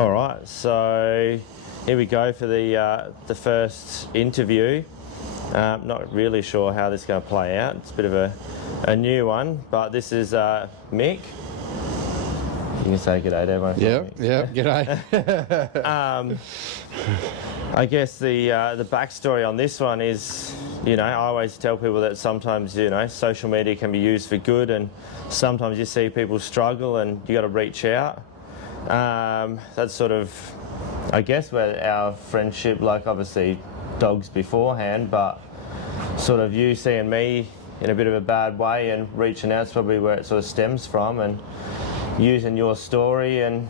All right, so here we go for the first interview. Not really sure how this is going to play out. It's a bit of a new one, but this is Mick. You can say g'day to everyone. Yeah, g'day. I guess the backstory on this one is, I always tell people that sometimes, social media can be used for good, and sometimes you see people struggle and you got to reach out. That's sort of, I guess, where our friendship, like obviously dogs beforehand, but sort of you seeing me in a bit of a bad way and reaching out is probably where it sort of stems from, and using your story. And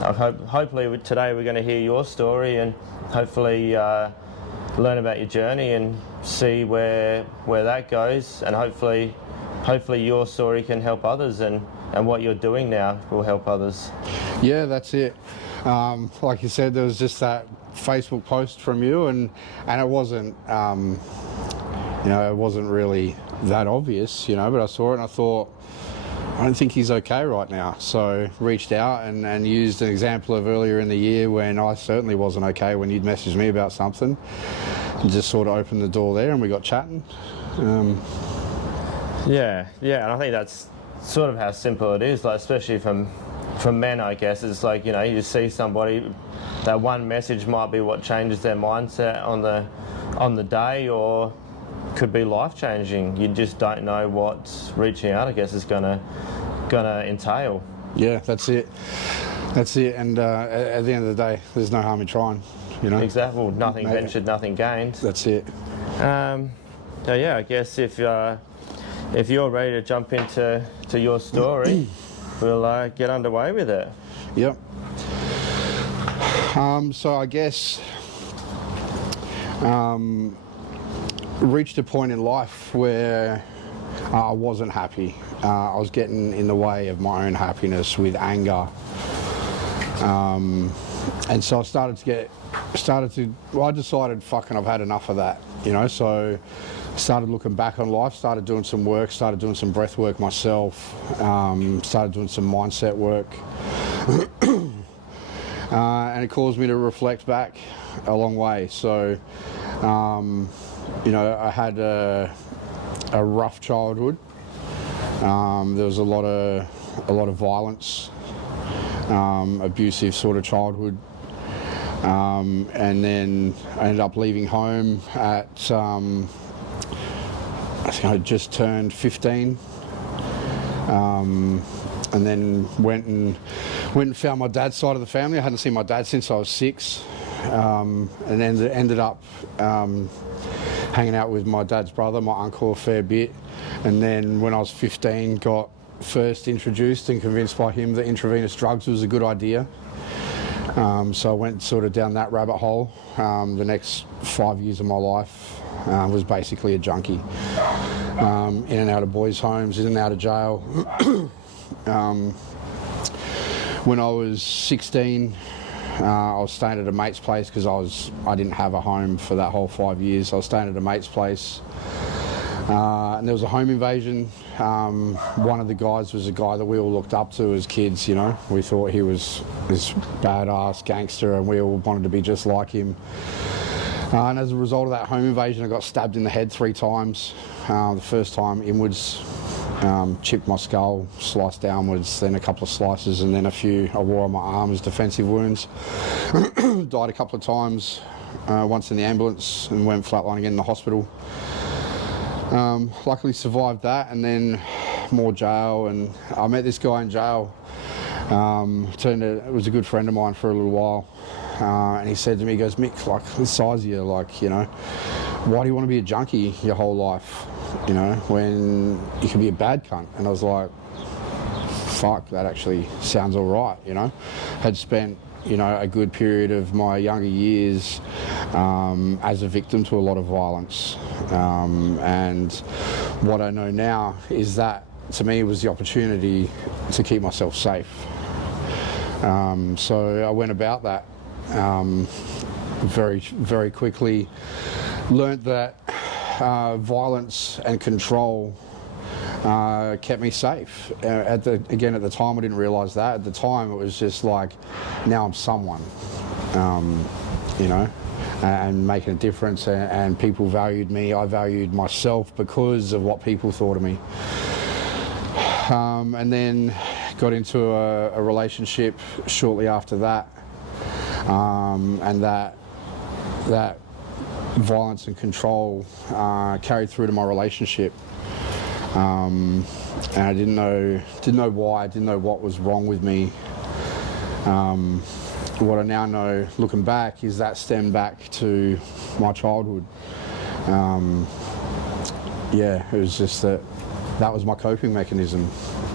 hopefully today we're going to hear your story and hopefully learn about your journey and see where that goes, and hopefully your story can help others, and what you're doing now will help others. Yeah, that's it. Like you said, there was just that Facebook post from you, and it wasn't, it wasn't really that obvious, but I saw it and I thought, I don't think he's okay right now. So reached out and used an example of earlier in the year when I certainly wasn't okay, when you'd messaged me about something, and just sort of opened the door there and we got chatting. Yeah, and I think that's sort of how simple it is, like especially from men, I guess. It's like, you see somebody, that one message might be what changes their mindset on the day, or could be life-changing. You just don't know what reaching out, I guess, is gonna entail. Yeah, that's it. And at the end of the day, there's no harm in trying, Exactly. Well, nothing ventured, nothing gained. That's it. So yeah, I guess if you're ready to jump into your story, we'll get underway with it. Yep. So I guess reached a point in life where I wasn't happy. I was getting in the way of my own happiness with anger. And so I decided, fucking, I've had enough of that, so started looking back on life, started doing some work, started doing some breath work myself, started doing some mindset work. And it caused me to reflect back a long way. So, I had a rough childhood. There was a lot of violence, abusive sort of childhood. And then I ended up leaving home at, I think I just turned 15. And then went and found my dad's side of the family. I hadn't seen my dad since I was 6. And then ended up hanging out with my dad's brother, my uncle, a fair bit. And then when I was 15, got first introduced and convinced by him that intravenous drugs was a good idea. So I went sort of down that rabbit hole. The next 5 years of my life was basically a junkie. In and out of boys' homes, in and out of jail. When I was 16, I was staying at a mate's place because I didn't have a home for that whole 5 years. I was staying at a mate's place, and there was a home invasion. One of the guys was a guy that we all looked up to as kids. We thought he was this badass gangster, and we all wanted to be just like him. And as a result of that home invasion, I got stabbed in the head 3 times. The first time inwards, chipped my skull, sliced downwards, then a couple of slices, and then a few I wore on my arm as defensive wounds. Died a couple of times, once in the ambulance and went flatlining in the hospital. Luckily survived that, and then more jail, and I met this guy in jail. It was a good friend of mine for a little while. And he said to me, he goes, Mick, like, the size of you, like, why do you want to be a junkie your whole life, when you can be a bad cunt? And I was like, fuck, that actually sounds all right, Had spent, a good period of my younger years as a victim to a lot of violence. And what I know now is that, to me, was the opportunity to keep myself safe. So I went about that. Very, very quickly learnt that violence and control kept me safe. At the time, I didn't realise that. At the time, it was just like, now I'm someone, you know, and making a difference, and people valued me. I valued myself because of what people thought of me. And then got into a relationship shortly after that, and that violence and control carried through to my relationship. And I didn't know why, I didn't know what was wrong with me. What I now know, looking back, is that stemmed back to my childhood. Yeah, it was just that was my coping mechanism.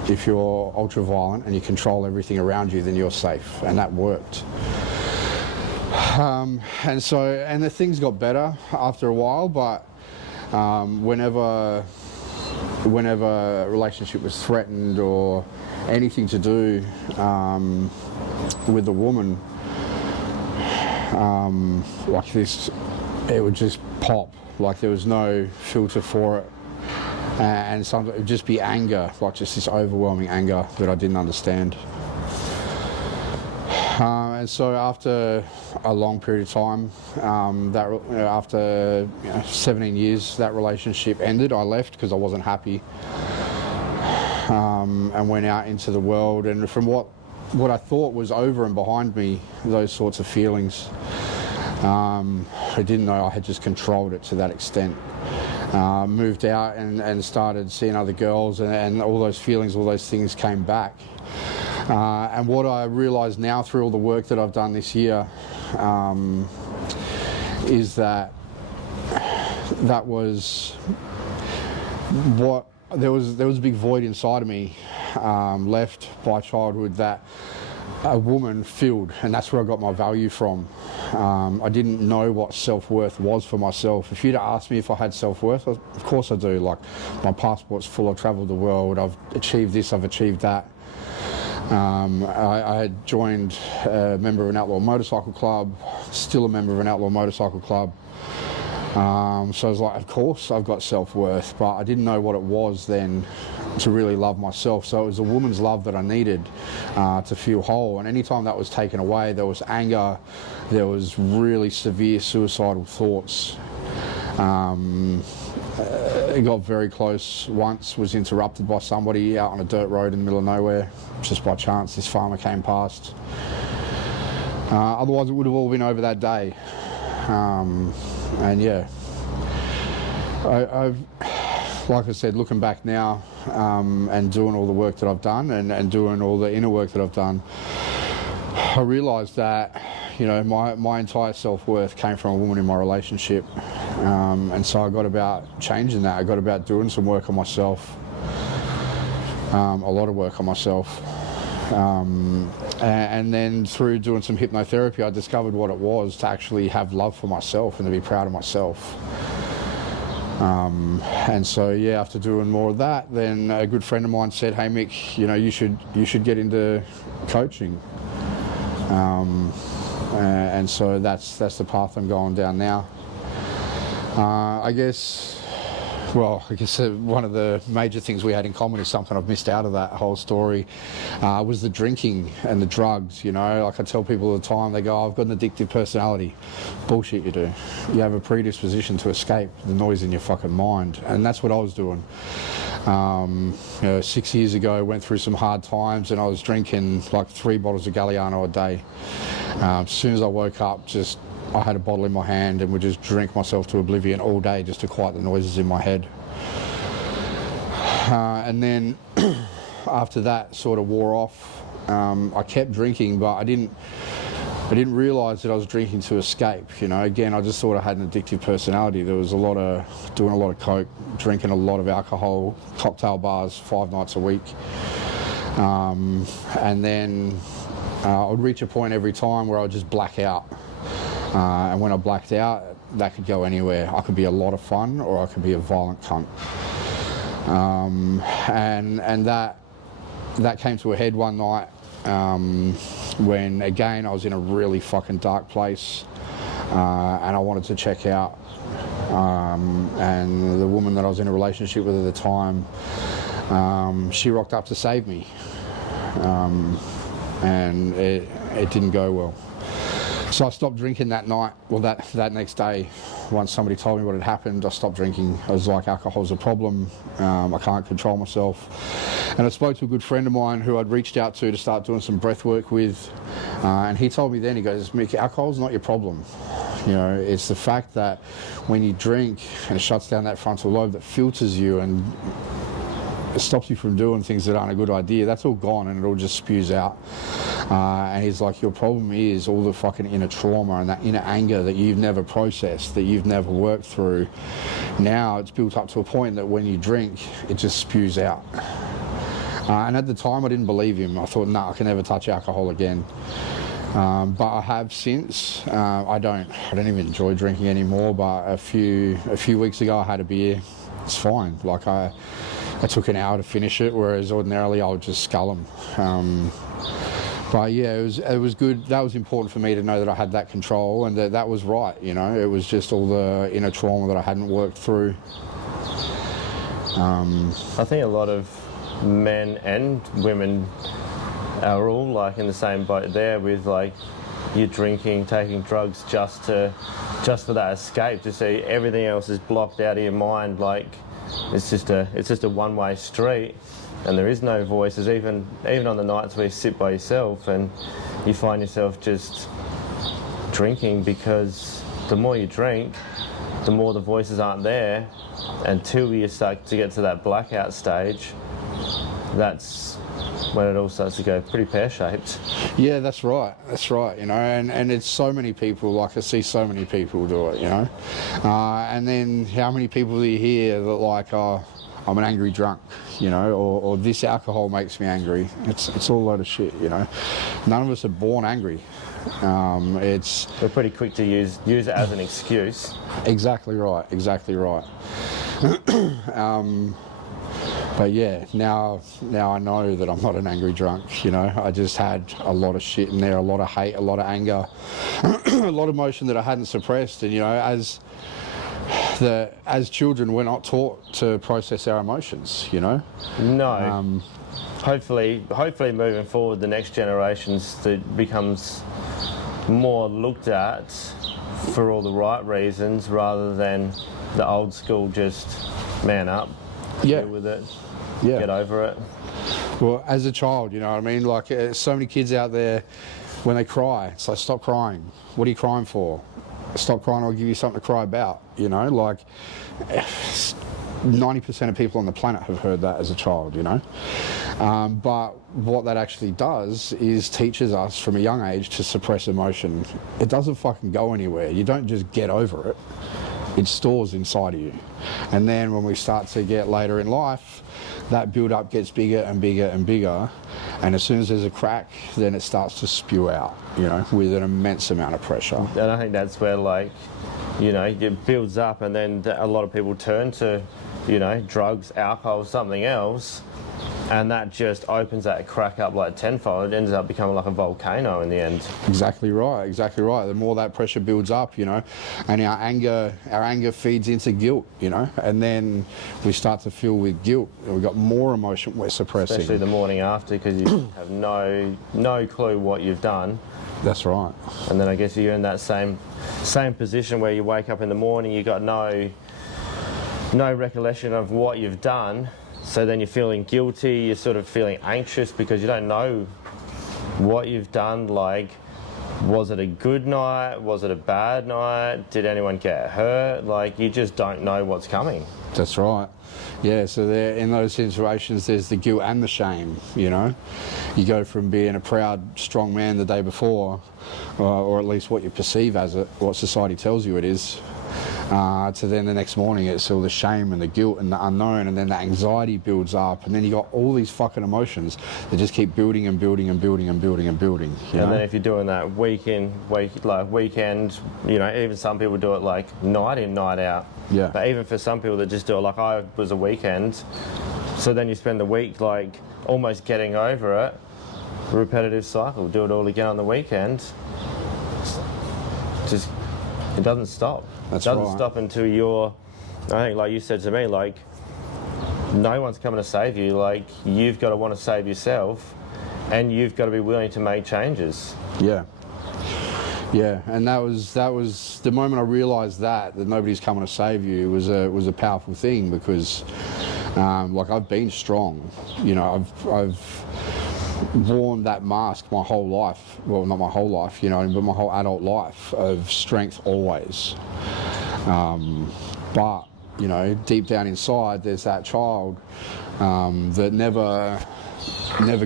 If you're ultra violent and you control everything around you, then you're safe, and that worked. And the things got better after a while, but whenever a relationship was threatened or anything to do with the woman, like this, it would just pop, like there was no filter for it. And sometimes it would just be anger, like just this overwhelming anger that I didn't understand. And so after a long period of time, after 17 years, that relationship ended. I left because I wasn't happy, and went out into the world. And from what I thought was over and behind me, those sorts of feelings, I didn't know I had just controlled it to that extent. Moved out and started seeing other girls, and all those feelings, all those things came back. And what I realise now through all the work that I've done this year is that was what there was a big void inside of me, left by childhood, that a woman filled, and that's where I got my value from. I didn't know what self-worth was for myself. If you'd asked me if I had self-worth, of course I do. Like, my passport's full, I've travelled the world, I've achieved this, I've achieved that. I had joined a member of an outlaw motorcycle club, still a member of an outlaw motorcycle club. So I was like, of course I've got self-worth, but I didn't know what it was then to really love myself. So it was a woman's love that I needed to feel whole. And anytime that was taken away, there was anger, there was really severe suicidal thoughts. It got very close once, was interrupted by somebody out on a dirt road in the middle of nowhere. Just by chance, this farmer came past. Otherwise it would have all been over that day. And yeah, I've, like I said, looking back now, and doing all the work that I've done, and doing all the inner work that I've done, I realised that, you know, my entire self-worth came from a woman in my relationship. And so I got about changing that. I got about doing some work on myself, a lot of work on myself. And then through doing some hypnotherapy, I discovered what it was to actually have love for myself and to be proud of myself. And so, yeah, after doing more of that, then a good friend of mine said, "Hey Mick, you know, you should get into coaching." And so that's the path I'm going down now. I guess one of the major things we had in common is something I've missed out of that whole story, was the drinking and the drugs. You know, like I tell people all the time, they go, "Oh, I've got an addictive personality." Bullshit, you do. You have a predisposition to escape the noise in your fucking mind, and that's what I was doing. 6 years ago, I went through some hard times, and I was drinking like 3 bottles of Galliano a day. As soon as I woke up, I had a bottle in my hand and would just drink myself to oblivion all day just to quiet the noises in my head. And then after that sort of wore off, I kept drinking, but I didn't realise that I was drinking to escape. You know, again, I just thought I had an addictive personality. There was doing a lot of coke, drinking a lot of alcohol, cocktail bars 5 nights a week. And then I would reach a point every time where I would just black out. And when I blacked out, that could go anywhere. I could be a lot of fun, or I could be a violent cunt. And that came to a head one night, when again I was in a really fucking dark place, and I wanted to check out. And the woman that I was in a relationship with at the time She rocked up to save me, and it didn't go well. So I stopped drinking that night, well that next day. Once somebody told me what had happened, I stopped drinking. I was like, alcohol's a problem, I can't control myself. And I spoke to a good friend of mine who I'd reached out to start doing some breath work with, and he told me then, he goes, Mick, alcohol's not your problem. You know, it's the fact that when you drink and it shuts down that frontal lobe that filters you and it stops you from doing things that aren't a good idea, that's all gone and it all just spews out. And he's like, your problem is all the fucking inner trauma and that inner anger that you've never processed, that you've never worked through. Now it's built up to a point that when you drink, it just spews out. And at the time I didn't believe him. I thought, nah, I can never touch alcohol again. But I have since. I don't even enjoy drinking anymore, but a few weeks ago I had a beer. It's fine. Like I took an hour to finish it, whereas ordinarily I would just scull them. But yeah, it was good. That was important for me to know that I had that control and that was right, you know. It was just all the inner trauma that I hadn't worked through. I think a lot of men and women are all like in the same boat there with like you're drinking, taking drugs just for that escape, to see everything else is blocked out of your mind. Like it's just a one-way street. And there is no voices, even on the nights where you sit by yourself and you find yourself just drinking, because the more you drink, the more the voices aren't there, until you start to get to that blackout stage. That's when it all starts to go pretty pear-shaped. Yeah, that's right, you know, and it's so many people, like I see so many people do it, you know. And then how many people do you hear that like, oh, I'm an angry drunk, you know, or this alcohol makes me angry. It's all a load of shit, you know. None of us are born angry. We're pretty quick to use it as an excuse. Exactly right. But yeah, now I know that I'm not an angry drunk, you know. I just had a lot of shit in there, a lot of hate, a lot of anger, a lot of emotion that I hadn't suppressed. And you know, as children, we're not taught to process our emotions, you know. No. Hopefully moving forward, the next generations, that becomes more looked at for all the right reasons, rather than the old school just man up, deal with it, get over it. Well, as a child, you know what I mean? Like, so many kids out there, when they cry, it's like, stop crying. What are you crying for? Stop crying, I'll give you something to cry about, you know? Like, 90% of people on the planet have heard that as a child, you know? But what that actually does is teaches us from a young age to suppress emotion. It doesn't fucking go anywhere. You don't just get over it. It stores inside of you. And then when we start to get later in life, that build-up gets bigger and bigger and bigger. And as soon as there's a crack, then it starts to spew out, you know, with an immense amount of pressure. And I think that's where, like, you know, it builds up, and then a lot of people turn to, you know, drugs, alcohol, something else, and that just opens that crack up like tenfold. It ends up becoming like a volcano in the end. Exactly right. The more that pressure builds up, you know, and our anger feeds into guilt, you know, and then we start to feel with guilt, and we've got more emotion we're suppressing. Especially the morning after, because you have no clue what you've done. That's right. And then I guess you're in that same position where you wake up in the morning, you got no recollection of what you've done. So then you're feeling guilty, you're sort of feeling anxious because you don't know what you've done. Like, was it a good night? Was it a bad night? Did anyone get hurt? Like, you just don't know what's coming. That's right. Yeah, so there, in those situations, there's the guilt and the shame, you know. You go from being a proud, strong man the day before, or at least what you perceive as it, what society tells you it is, to then the next morning it's all the shame and the guilt and the unknown, and then the anxiety builds up, and then you got all these fucking emotions that just keep building and building and building and building and building. And then if you're doing that weekend, you know, even some people do it like night in, night out. Yeah. But even for some people that just do it like I was a weekend, so then you spend the week like almost getting over it, repetitive cycle, do it all again on the weekend. Just, it doesn't stop. That's it doesn't right. stop until you're, I think like you said to me, like no one's coming to save you. Like, you've got to want to save yourself, and you've got to be willing to make changes. Yeah. Yeah, and that was the moment I realised that nobody's coming to save you was a powerful thing, because like, I've been strong, you know, I've worn that mask my whole life, well, not my whole life, you know, but my whole adult life of strength always, but you know, deep down inside there's that child that never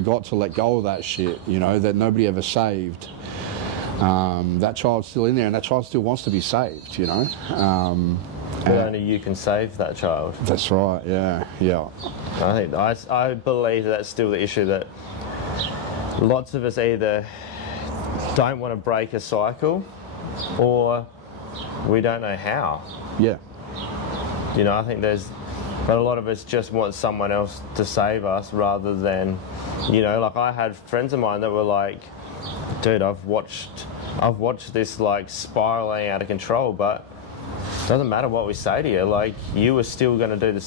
got to let go of that shit, you know, that nobody ever saved. That child's still in there, and that child still wants to be saved, you know. But only you can save that child. That's right. Yeah, yeah. I believe that's still the issue, that lots of us either don't want to break a cycle, or we don't know how. Yeah. You know, I think but a lot of us just want someone else to save us, rather than, you know, like, I had friends of mine that were like, dude, I've watched this, like, spiraling out of control, but it doesn't matter what we say to you, like, you were still going to do the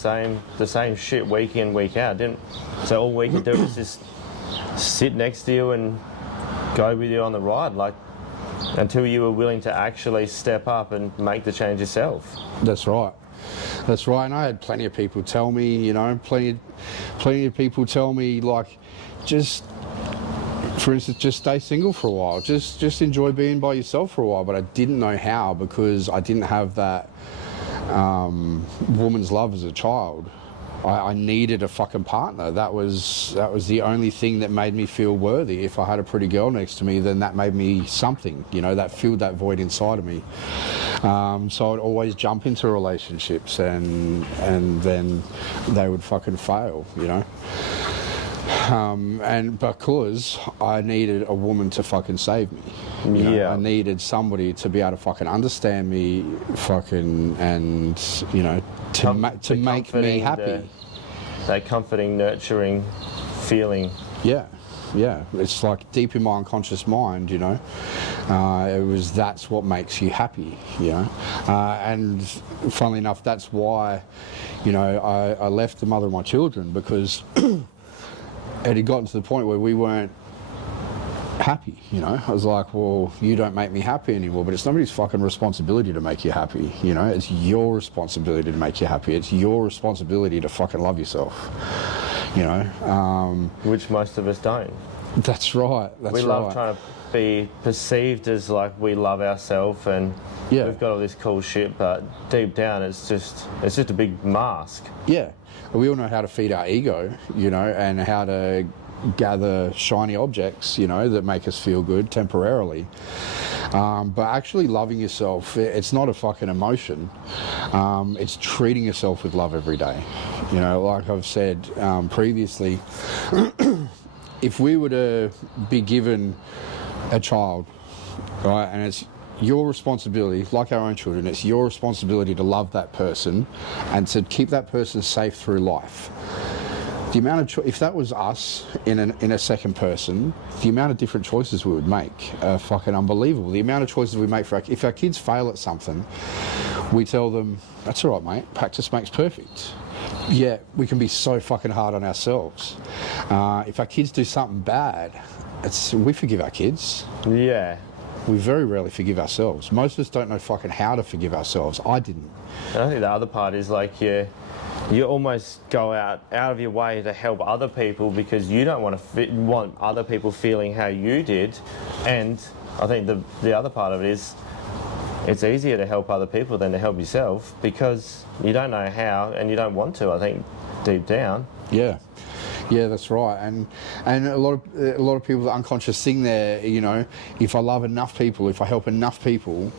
same shit week in, week out, so all we could do is just sit next to you and go with you on the ride, like, until you were willing to actually step up and make the change yourself. That's right. That's right. And I had plenty of people tell me, you know, plenty of people tell me, like, just, for instance, just stay single for a while. Just enjoy being by yourself for a while. But I didn't know how, because I didn't have that woman's love as a child. I needed a fucking partner. That was the only thing that made me feel worthy. If I had a pretty girl next to me, then that made me something, you know, that filled that void inside of me. So I'd always jump into relationships, and then they would fucking fail, you know. And because I needed a woman to fucking save me, you know? Yeah. I needed somebody to be able to fucking understand me, fucking, and, you know, to make me happy. That comforting, nurturing feeling. Yeah, yeah. It's like deep in my unconscious mind, you know. That's what makes you happy, you know. And funnily enough, that's why, you know, I left the mother of my children, because it had gotten to the point where we weren't happy, you know. I was like, well, you don't make me happy anymore, but it's nobody's fucking responsibility to make you happy, you know. It's your responsibility to make you happy. It's your responsibility to fucking love yourself, you know. Which most of us don't. That's right. We love trying to be perceived as like we love ourselves, and yeah, we've got all this cool shit, but deep down it's just a big mask. Yeah. We all know how to feed our ego, you know, and how to gather shiny objects, you know, that make us feel good temporarily. But actually loving yourself, it's not a fucking emotion. It's treating yourself with love every day. You know, like I've said previously, if we were to be given a child, right, and it's your responsibility, like our own children, it's your responsibility to love that person and to keep that person safe through life. The amount of if that was us in a second person, the amount of different choices we would make are fucking unbelievable. The amount of choices we make if our kids fail at something, we tell them, that's all right, mate, practice makes perfect. Yeah, we can be so fucking hard on ourselves. If our kids do something bad, we forgive our kids. Yeah. We very rarely forgive ourselves. Most of us don't know fucking how to forgive ourselves. I didn't. And I think the other part is like you almost go out of your way to help other people, because you don't want other people feeling how you did. And I think the other part of it is it's easier to help other people than to help yourself, because you don't know how and you don't want to, I think, deep down. Yeah. Yeah, that's right, and a lot of people, the unconscious thing there, you know, if I love enough people, if I help enough people,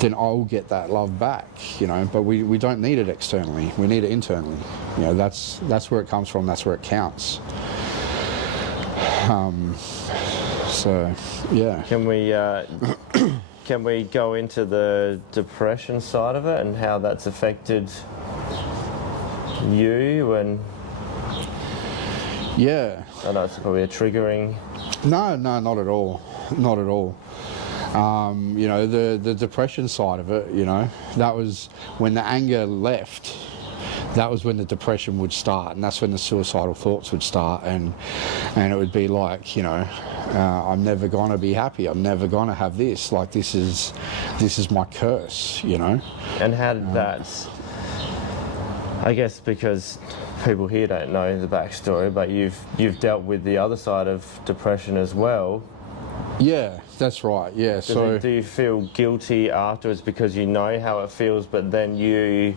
then I'll get that love back, you know. But we don't need it externally; we need it internally. You know, that's where it comes from. That's where it counts. So, yeah. Can we go into the depression side of it and how that's affected you and? Yeah. I know it's probably a triggering. No, not at all. Not at all. You know, the depression side of it, you know, that was when the anger left. that was when the depression would start, and that's when the suicidal thoughts would start, and it would be like, you know, I'm never gonna be happy. I'm never gonna have this. Like, this is my curse, you know. And how did that? I guess because people here don't know the backstory, but you've dealt with the other side of depression as well. Yeah, that's right. Yeah. So do you feel guilty afterwards because you know how it feels, but then you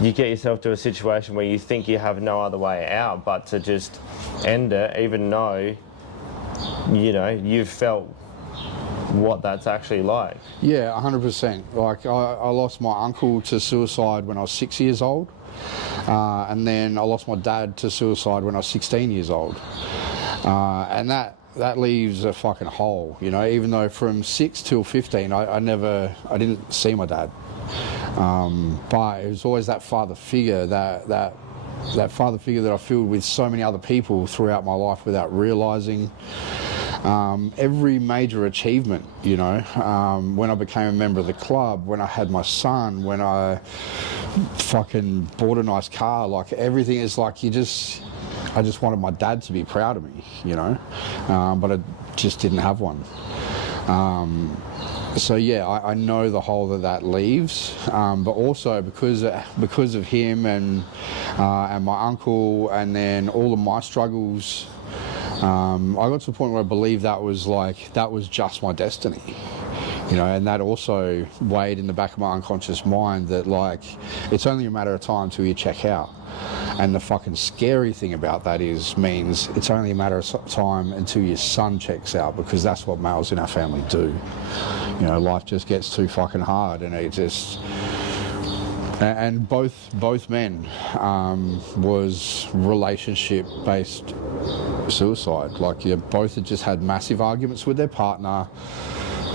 get yourself to a situation where you think you have no other way out but to just end it, even though, you know, you've felt what that's actually like? Yeah, 100%. Like, I lost my uncle to suicide when I was 6 years old, and then I lost my dad to suicide when I was 16 years old, and that leaves a fucking hole, you know. Even though from 6 till 15 I didn't see my dad, but it was always that father figure, that father figure that I filled with so many other people throughout my life without realizing. Every major achievement, you know, when I became a member of the club, when I had my son, when I fucking bought a nice car, like, everything is like, I just wanted my dad to be proud of me, you know, but I just didn't have one. So yeah, I know the hole that leaves, but also because of him and my uncle, and then all of my struggles, I got to the point where I believed that was just my destiny, you know, and that also weighed in the back of my unconscious mind that, like, it's only a matter of time till you check out. And the fucking scary thing about that means it's only a matter of time until your son checks out, because that's what males in our family do. You know, life just gets too fucking hard, and it just... And both men was relationship-based suicide. Like, yeah, both had just had massive arguments with their partner,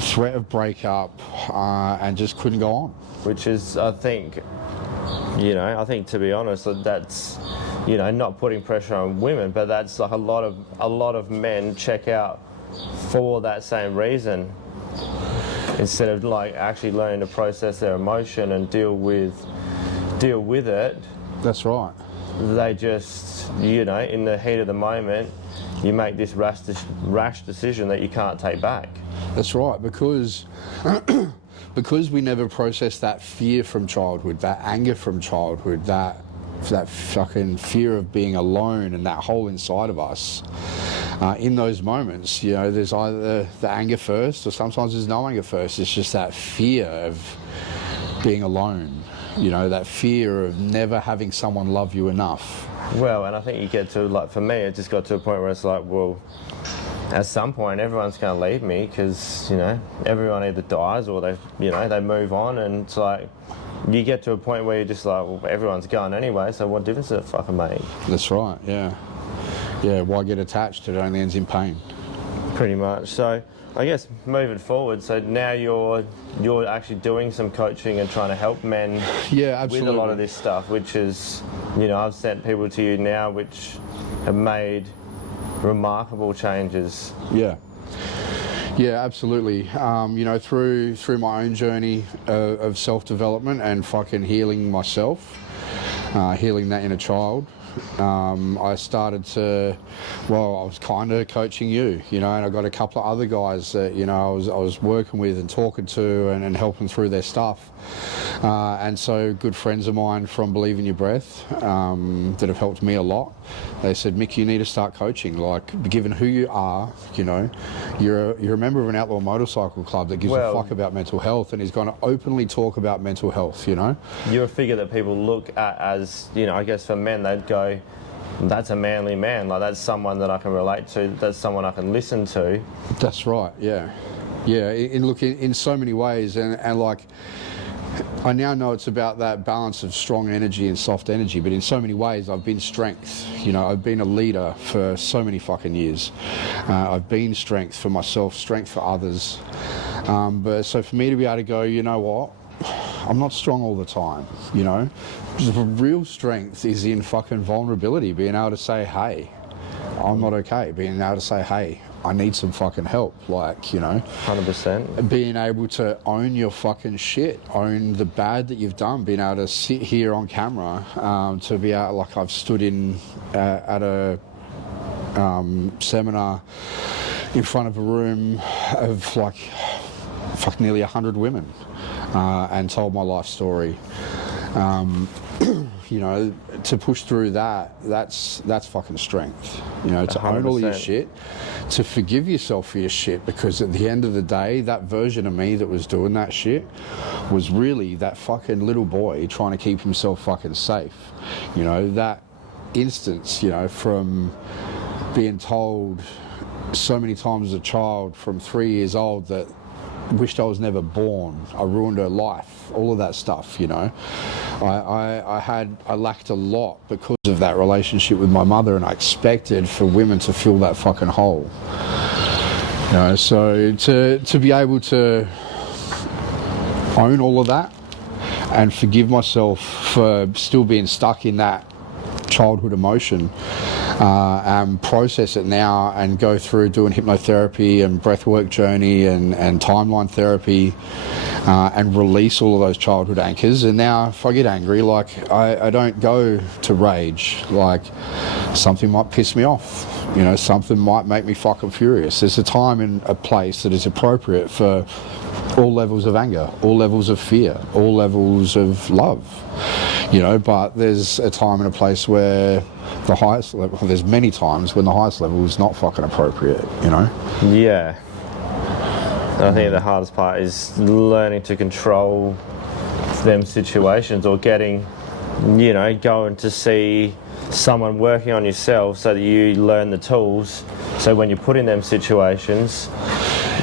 threat of breakup, and just couldn't go on. Which is, I think, you know, to be honest, that's, you know, not putting pressure on women, but that's like a lot of men check out for that same reason, instead of like actually learning to process their emotion and deal with it. That's right. They just, you know, in the heat of the moment, you make this rash decision that you can't take back. That's right, because we never processed that fear from childhood, that anger from childhood, that fucking fear of being alone, and that hole inside of us. In those moments, you know, there's either the anger first, or sometimes there's no anger first. It's just that fear of being alone, you know, that fear of never having someone love you enough. Well, and I think you get to, like, for me, it just got to a point where it's like, well, at some point everyone's going to leave me, because, you know, everyone either dies or they move on, and it's like, you get to a point where you're just like, well, everyone's gone anyway, so what difference does it fucking make? That's right, yeah. Yeah, why get attached? It only ends in pain. Pretty much. So I guess moving forward, so now you're actually doing some coaching and trying to help men, yeah, absolutely, with a lot of this stuff, which is, you know, I've sent people to you now which have made remarkable changes. Yeah. Yeah, absolutely. You know, through my own journey of self-development and fucking healing myself, healing that inner child, I started to, well, I was kind of coaching you, you know, and I got a couple of other guys that, you know, I was working with and talking to and helping through their stuff. And so good friends of mine from Believe in Your Breath that have helped me a lot, they said, Mick, you need to start coaching. Like, given who you are, you know, you're a member of an outlaw motorcycle club that gives a fuck about mental health, and is going to openly talk about mental health, you know. You're a figure that people look at as, you know, I guess for men, they'd go, that's a manly man, like that's someone that I can relate to, that's someone I can listen to. That's right, yeah. Yeah, in so many ways, and like, I now know it's about that balance of strong energy and soft energy, but in so many ways I've been strength. You know, I've been a leader for so many fucking years. I've been strength for myself, strength for others. But so for me to be able to go, you know what, I'm not strong all the time, you know. The real strength is in fucking vulnerability, being able to say, hey, I'm not okay, being able to say, hey, I need some fucking help. Like, you know, 100%. being able to own your fucking shit, own the bad that you've done, being able to sit here on camera, to be able, like I've stood in at a seminar in front of a room of like nearly 100 women, and told my life story. You know, to push through that's fucking strength. You know, to 100%. own all your shit, to forgive yourself for your shit, because at the end of the day, that version of me that was doing that shit was really that fucking little boy trying to keep himself fucking safe. You know, that instance, you know, from being told so many times as a child from 3 years old that wished I was never born, I ruined her life, all of that stuff, you know. I lacked a lot because of that relationship with my mother, and I expected for women to fill that fucking hole. You know, so to be able to own all of that and forgive myself for still being stuck in that childhood emotion, and process it now and go through doing hypnotherapy and breathwork journey and timeline therapy, and release all of those childhood anchors. And now if I get angry, like I don't go to rage. Like, something might piss me off, you know, something might make me fucking furious. There's a time and a place that is appropriate for all levels of anger, all levels of fear, all levels of love, you know. But there's a time and a place where the highest level, there's many times when the highest level is not fucking appropriate, you know. Yeah. I think the hardest part is learning to control them situations, or getting, you know, going to see someone working on yourself so that you learn the tools, so when you put in them situations,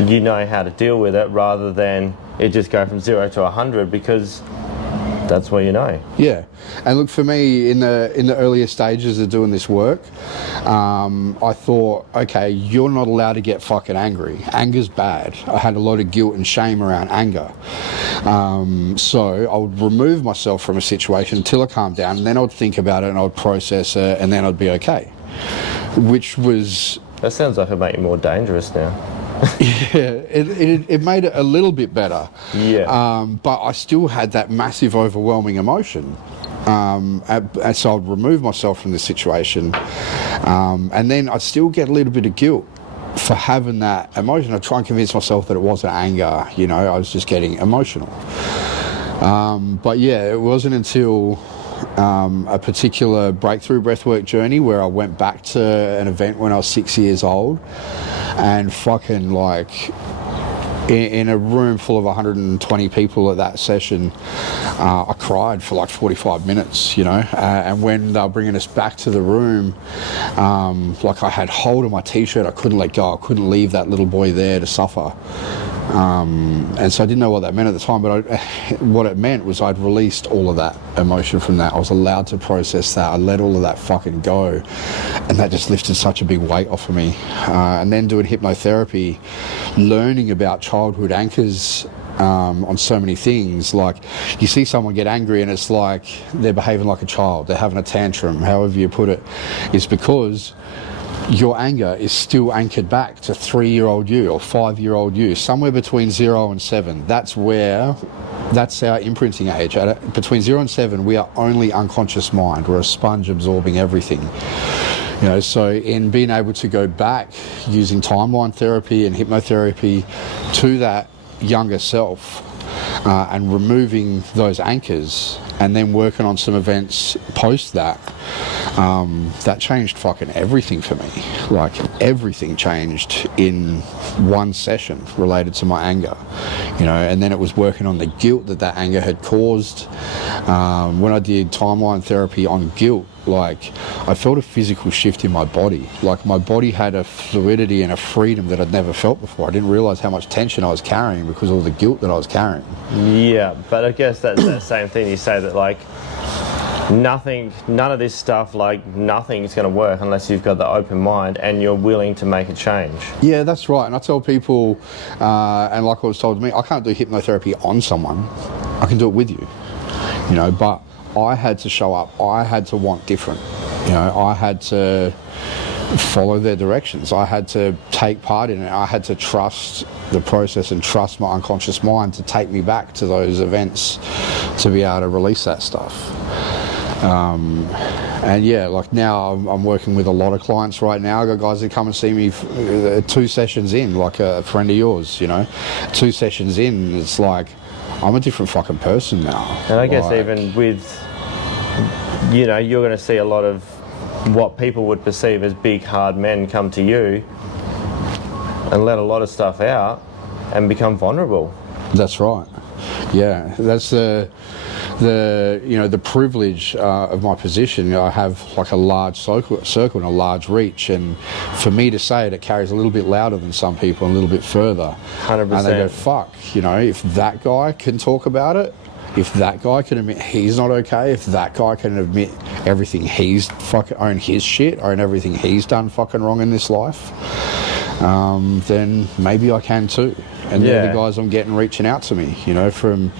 you know how to deal with it, rather than it just go from 0 to 100, because that's what you know. Yeah, and look, for me, in the earlier stages of doing this work, I thought, okay, you're not allowed to get fucking angry. Anger's bad. I had a lot of guilt and shame around anger. So I would remove myself from a situation until I calmed down, and then I'd think about it and I'd process it, and then I'd be okay. Which was... That sounds like it'd make you more dangerous now. Yeah, it made it a little bit better. Yeah. But I still had that massive, overwhelming emotion. And so I'd remove myself from the situation. And then I'd still get a little bit of guilt for having that emotion. I'd try and convince myself that it wasn't anger, you know, I was just getting emotional. But yeah, it wasn't until a particular breakthrough breathwork journey where I went back to an event when I was 6 years old, and fucking, like, in a room full of 120 people at that session, I cried for like 45 minutes, you know. And when they were bringing us back to the room, like, I had hold of my t-shirt, I couldn't let go, I couldn't leave that little boy there to suffer. And so I didn't know what that meant at the time, but what it meant was I'd released all of that emotion from that. I was allowed to process that. I let all of that fucking go, and that just lifted such a big weight off of me. And then doing hypnotherapy, learning about childhood anchors on so many things. Like, you see someone get angry and it's like they're behaving like a child, they're having a tantrum, however you put it. It's because your anger is still anchored back to 3-year-old you or 5-year-old you, somewhere between 0 and 7. That's our imprinting age. Between 0 and 7, we are only unconscious mind. We're a sponge absorbing everything. You know, so in being able to go back using timeline therapy and hypnotherapy to that younger self, and removing those anchors, and then working on some events post that, that changed fucking everything for me. Like, everything changed in one session related to my anger, you know. And then it was working on the guilt that anger had caused. When I did timeline therapy on guilt, like, I felt a physical shift in my body. Like, my body had a fluidity and a freedom that I'd never felt before. I didn't realize how much tension I was carrying because of all the guilt that I was carrying. Yeah, but I guess that's that same thing you say, that, like, none of this stuff, like, nothing's going to work unless you've got the open mind and you're willing to make a change. Yeah, that's right. And I tell people, and like I was told to me, I can't do hypnotherapy on someone. I can do it with you, you know, but I had to show up. I had to want different. You know, I had to follow their directions. I had to take part in it. I had to trust the process and trust my unconscious mind to take me back to those events to be able to release that stuff. And yeah, like now I'm working with a lot of clients right now. I got guys that come and see me 2 sessions in, like a friend of yours, you know. 2 sessions in, it's like, I'm a different fucking person now. And I guess even with, you know, you're going to see a lot of what people would perceive as big, hard men come to you and let a lot of stuff out and become vulnerable. That's right. Yeah, that's the you know, the privilege of my position. You know, I have like a large circle and a large reach, and for me to say it carries a little bit louder than some people and a little bit further. 100%. And they go, fuck, you know, if that guy can talk about it, if that guy can admit he's not okay, if that guy can admit everything he's fucking own his shit, own everything he's done fucking wrong in this life, then maybe I can too. And they're the guys I'm getting reaching out to me, you know, from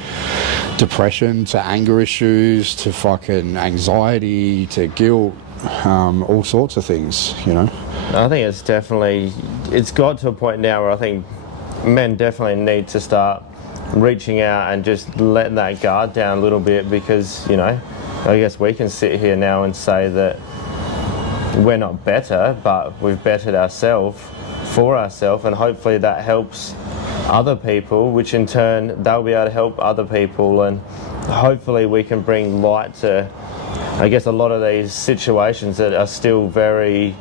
depression to anger issues to fucking anxiety to guilt, all sorts of things, you know. I think it's got to a point now where I think men definitely need to start reaching out and just letting that guard down a little bit, because, you know, I guess we can sit here now and say that we're not better, but we've bettered ourselves for ourselves, and hopefully that helps other people, which in turn they'll be able to help other people, and hopefully we can bring light to, I guess, a lot of these situations that are still very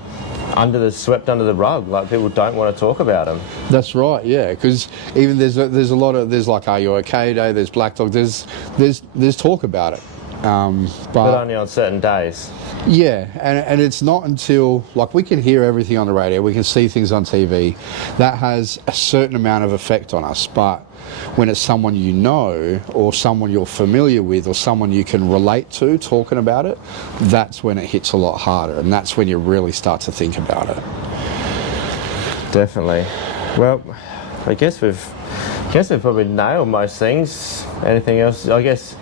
swept under the rug. Like, people don't want to talk about them. That's right, yeah, because even there's a lot of, there's like Are You Okay Day, there's Black Dog, there's talk about it, but only on certain days. Yeah, and it's not until, like, we can hear everything on the radio, we can see things on TV, that has a certain amount of effect on us, but when it's someone you know, or someone you're familiar with, or someone you can relate to talking about it, that's when it hits a lot harder, and that's when you really start to think about it. Definitely. Well, I guess we've probably nailed most things. Anything else? I guess,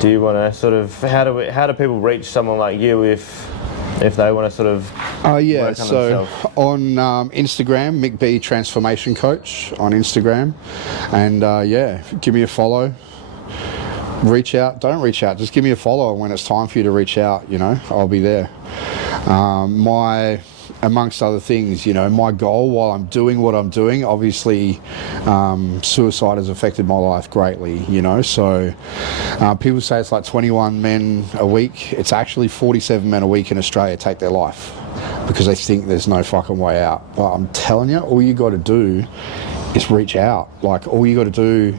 do you want to sort of, how do people reach someone like you if they want to sort of work on themselves? On Instagram, Mick B Transformation Coach on Instagram, and give me a follow. Reach out, don't reach out, just give me a follow, and when it's time for you to reach out, you know, I'll be there. Amongst other things, you know, my goal while I'm doing what I'm doing, obviously suicide has affected my life greatly, you know, so people say it's like 21 men a week. It's actually 47 men a week in Australia take their life because they think there's no fucking way out. But I'm telling you, all you got to do is reach out. Like, all you got to do.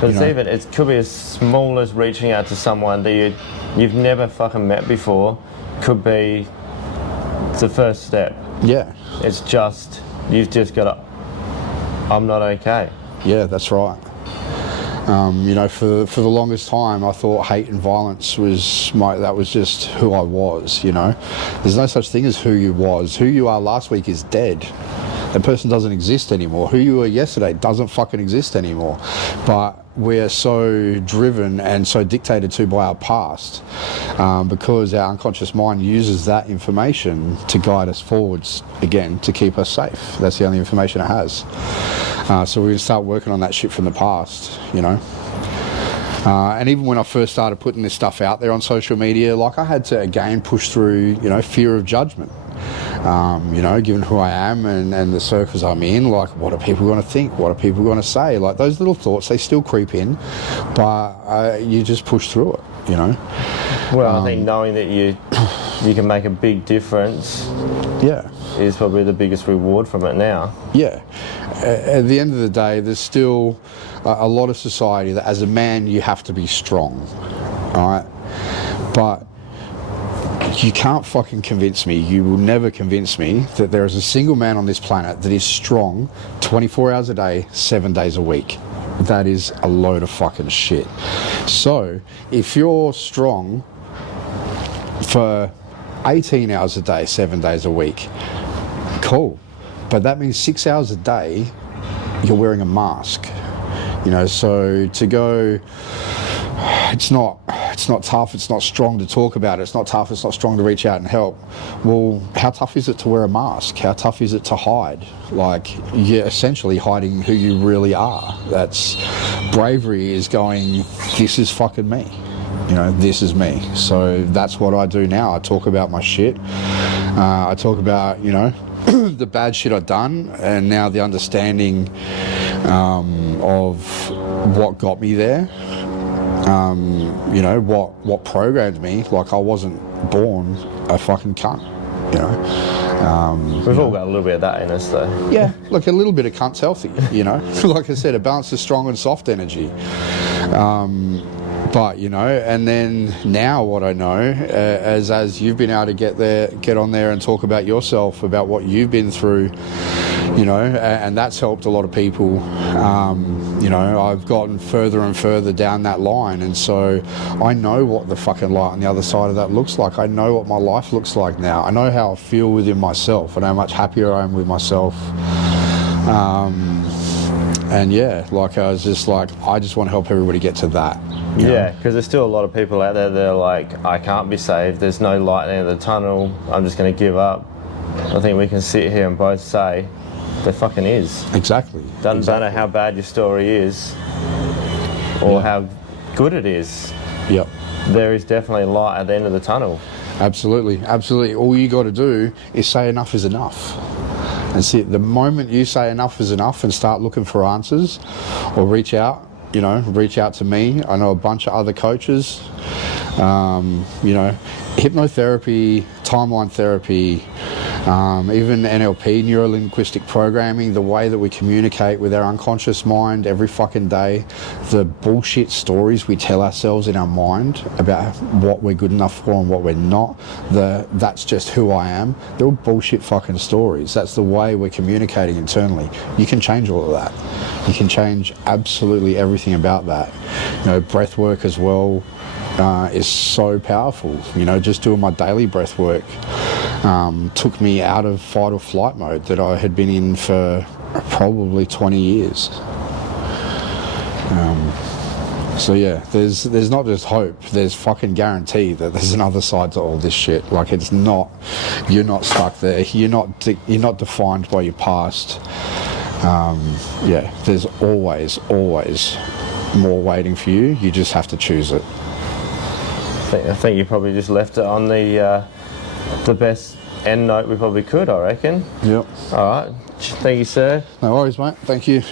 But it could be as small as reaching out to someone that you've never fucking met before. Could be, it's the first step. Yeah. It's just, you've just got to, I'm not okay. Yeah, that's right. You know, for the longest time, I thought hate and violence was that was just who I was, you know. There's no such thing as who you was. Who you are last week is dead. That person doesn't exist anymore. Who you were yesterday doesn't fucking exist anymore. But we're so driven and so dictated to by our past because our unconscious mind uses that information to guide us forwards again, to keep us safe. That's the only information it has. So we're going to start working on that shit from the past, you know. And even when I first started putting this stuff out there on social media, like, I had to again push through, you know, fear of judgment. You know, given who I am and the circles I'm in, like, what are people going to think? What are people going to say? Like, those little thoughts, they still creep in, but you just push through it, you know. Well, I think knowing that you can make a big difference, is probably the biggest reward from it now. Yeah. At the end of the day, there's still a lot of society that as a man you have to be strong, all right? But you can't fucking convince me, you will never convince me that there is a single man on this planet that is strong 24 hours a day, 7 days a week. That is a load of fucking shit. So, if you're strong for 18 hours a day, 7 days a week, cool. But that means 6 hours a day, you're wearing a mask. You know, so to go it's not tough, it's not strong to talk about it, it's not tough, it's not strong to reach out and help. Well, how tough is it to wear a mask? How tough is it to hide? Like, you're essentially hiding who you really are. That's bravery, is going, this is fucking me. You know, this is me. So that's what I do now. I talk about my shit. I talk about, you know, the bad shit I've done, and now the understanding of what got me there. You know, what programmed me. Like, I wasn't born a fucking cunt, you know. We've all got a little bit of that in us, though. Yeah, like a little bit of cunt's healthy, you know. Like I said, a balance of strong and soft energy. But, you know, and then now what I know, as you've been able to get on there and talk about yourself, about what you've been through, you know, and that's helped a lot of people. You know, I've gotten further and further down that line, and so I know what the fucking light on the other side of that looks like. I know what my life looks like now. I know how I feel within myself. I know how much happier I am with myself. And yeah, like, I was just like, I just want to help everybody get to that. Yeah, because there's still a lot of people out there that are like, I can't be saved, there's no light at the end of the tunnel, I'm just going to give up. I think we can sit here and both say, there fucking is. Exactly. Doesn't matter how bad your story is, or how good it is. Yep. There is definitely light at the end of the tunnel. Absolutely, absolutely. All you got to do is say enough is enough. That's it. The moment you say enough is enough and start looking for answers, or reach out, you know, reach out to me. I know a bunch of other coaches, you know, hypnotherapy, timeline therapy, even NLP, neuro-linguistic programming, the way that we communicate with our unconscious mind every fucking day, the bullshit stories we tell ourselves in our mind about what we're good enough for and what we're not, that's just who I am. They're all bullshit fucking stories. That's the way we're communicating internally. You can change all of that. You can change absolutely everything about that. You know, breath work as well is so powerful. You know, just doing my daily breath work took me out of fight or flight mode that I had been in for probably 20 years. So yeah, there's not just hope, there's fucking guarantee that there's another side to all this shit. Like, it's not, you're not stuck there, you're not defined by your past. Yeah, there's always more waiting for you. You just have to choose it. I think you probably just left it on the best end note we probably could, I reckon. Yep. All right. Thank you, sir. No worries, mate. Thank you.